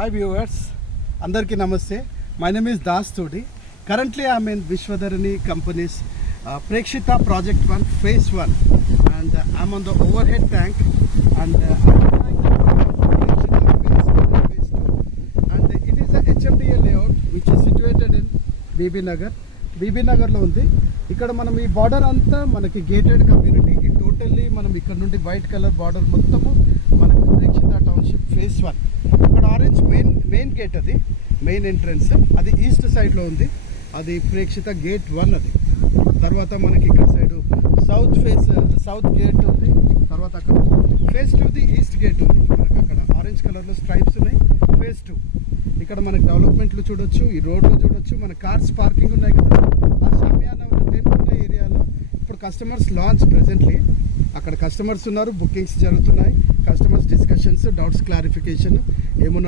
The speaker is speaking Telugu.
Hi viewers, Andarki Namaste. My name is Das Todi. Currently I am in Vishwadharani Company's Prekshita Project 1 Phase 1 and I am on the overhead tank and Phase 2 and it is a HMDA layout which is situated in BB Nagar. BB Nagar లో ఉంది. ఇక్కడ మనం ఈ బార్డర్ అంతా మనకి గేటెడ్ కమ్యూనిటీ. ఈ టోటల్లీ మనం ఇక్కడ నుండి వైట్ కలర్ బార్డర్ మొత్తము మనకి ప్రేక్షిత టౌన్షిప్ ఫేజ్ 1. ఇక్కడ ఆరెంజ్ మెయిన్ గేట్, అది మెయిన్ ఎంట్రన్స్, అది ఈస్ట్ సైడ్లో ఉంది. అది ప్రేక్షిత గేట్ 1 అది. తర్వాత మనకి ఇక్కడ సైడ్ సౌత్ గేట్ ఉంది. తర్వాత అక్కడ ఫేజ్ 2ది ఈస్ట్ గేట్ ఉంది. మనకి అక్కడ ఆరెంజ్ కలర్లో స్ట్రైప్స్ ఉన్నాయి. ఫేజ్ 2 ఇక్కడ మనకి డెవలప్మెంట్లు చూడొచ్చు, ఈ రోడ్లు చూడొచ్చు, మన కార్స్ పార్కింగ్ ఉన్నాయి కదా. ఆ షామియానా టెంట్ ఉన్న ఏరియాలో ఇప్పుడు కస్టమర్స్ లాంచ్ ప్రెజెంట్లీ అక్కడ కస్టమర్స్ ఉన్నారు, బుకింగ్స్ జరుగుతున్నాయి, కస్టమర్స్ డిస్కషన్స్, డౌట్స్ క్లారిఫికేషన్, ఏమున్నా